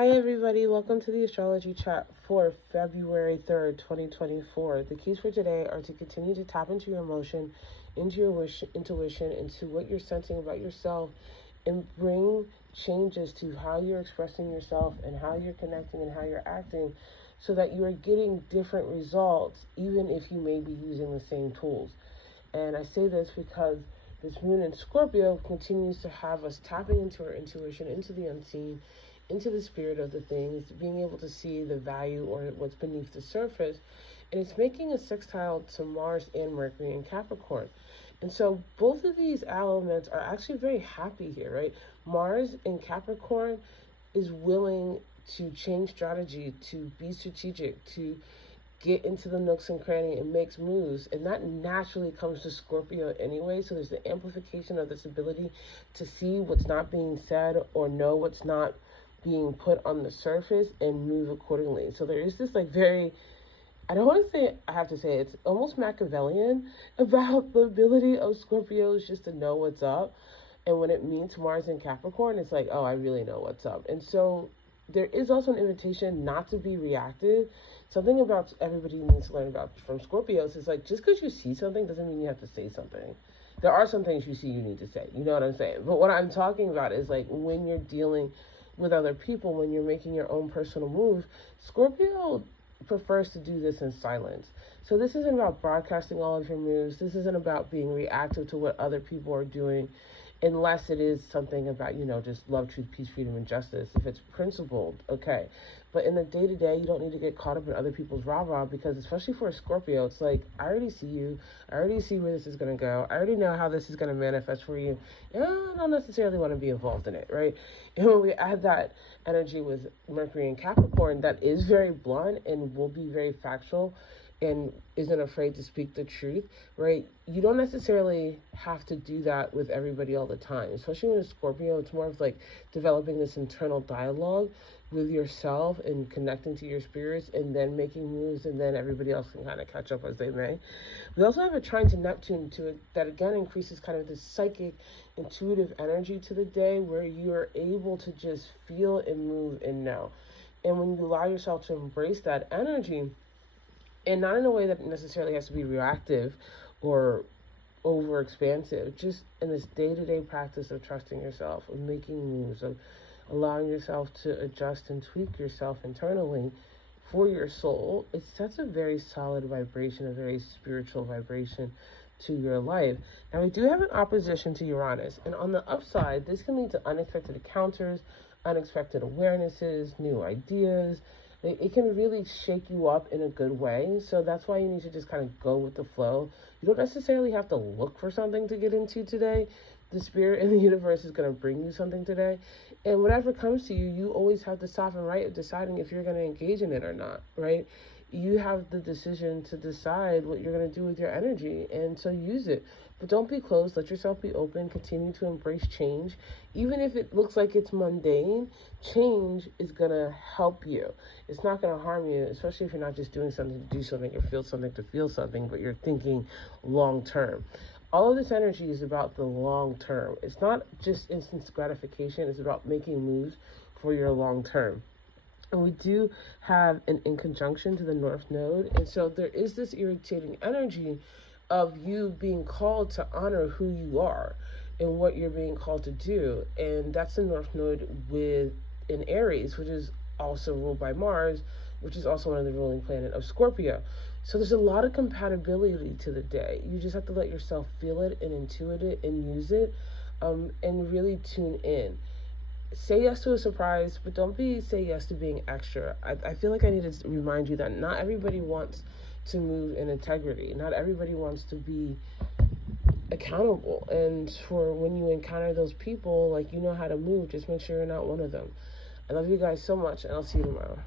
Hi everybody, welcome to the Astrology Chat for February 3rd, 2024. The keys for today are to continue to tap into your emotion, into your intuition, into what you're sensing about yourself, and bring changes to how you're expressing yourself and how you're connecting and how you're acting so that you are getting different results even if you may be using the same tools. And I say this because this moon in Scorpio continues to have us tapping into our intuition, into the unseen, into the spirit of the things, being able to see the value or what's beneath the surface. And it's making a sextile to Mars and Mercury in Capricorn. And so both of these elements are actually very happy here, right? Mars in Capricorn is willing to change strategy, to be strategic, to get into the nooks and crannies and makes moves, and that naturally comes to Scorpio anyway. So there's the amplification of this ability to see what's not being said or know what's not being put on the surface and move accordingly. So there is this very, I don't want to say, I have to say, it's almost Machiavellian about the ability of Scorpios just to know what's up. And when it meets Mars in Capricorn, it's like, oh, I really know what's up. And so there is also an invitation not to be reactive. Something about everybody needs to learn about from Scorpios is just because you see something doesn't mean you have to say something. There are some things you see you need to say. You know what I'm saying? But what I'm talking about is when you're dealing with other people, when you're making your own personal moves, Scorpio prefers to do this in silence. So this isn't about broadcasting all of your moves. This isn't about being reactive to what other people are doing, unless it is something about, just love, truth, peace, freedom, and justice. If it's principled, okay. But in the day-to-day, you don't need to get caught up in other people's rah-rah, because especially for a Scorpio, it's I already see you. I already see where this is going to go. I already know how this is going to manifest for you. And I don't necessarily want to be involved in it, right? And when we add that energy with Mercury and Capricorn, that is very blunt and will be very factual and isn't afraid to speak the truth, right? You don't necessarily have to do that with everybody all the time, especially when it's Scorpio. It's more of developing this internal dialogue with yourself and connecting to your spirits and then making moves, and then everybody else can kind of catch up as they may. We also have a trine to Neptune to it that again increases kind of this psychic, intuitive energy to the day where you are able to just feel and move and know. And when you allow yourself to embrace that energy, and not in a way that necessarily has to be reactive or over expansive, just in this day-to-day practice of trusting yourself, of making moves, of allowing yourself to adjust and tweak yourself internally for your soul, it sets a very solid vibration, a very spiritual vibration to your life. Now, we do have an opposition to Uranus, and on the upside, this can lead to unexpected encounters, unexpected awarenesses, new ideas. It can really shake you up in a good way. So that's why you need to just kind of go with the flow. You don't necessarily have to look for something to get into today. The spirit and the universe is going to bring you something today. And whatever comes to you, you always have the sovereign right of deciding if you're going to engage in it or not, right? You have the decision to decide what you're going to do with your energy, and so use it. But don't be closed. Let yourself be open. Continue to embrace change. Even if it looks like it's mundane, change is going to help you. It's not going to harm you, especially if you're not just doing something to do something or feel something to feel something, but you're thinking long term. All of this energy is about the long term. It's not just instant gratification. It's about making moves for your long term. And we do have an in conjunction to the North Node. And so there is this irritating energy of you being called to honor who you are and what you're being called to do. And that's the North Node in Aries, which is also ruled by Mars, which is also one of the ruling planet of Scorpio. So there's a lot of compatibility to the day. You just have to let yourself feel it and intuit it and use it, and really tune in. Say yes to a surprise, but don't say yes to being extra. I feel like I need to remind you that not everybody wants to move in integrity. Not everybody wants to be accountable. And for when you encounter those people, you know how to move, just make sure you're not one of them. I love you guys so much, and I'll see you tomorrow.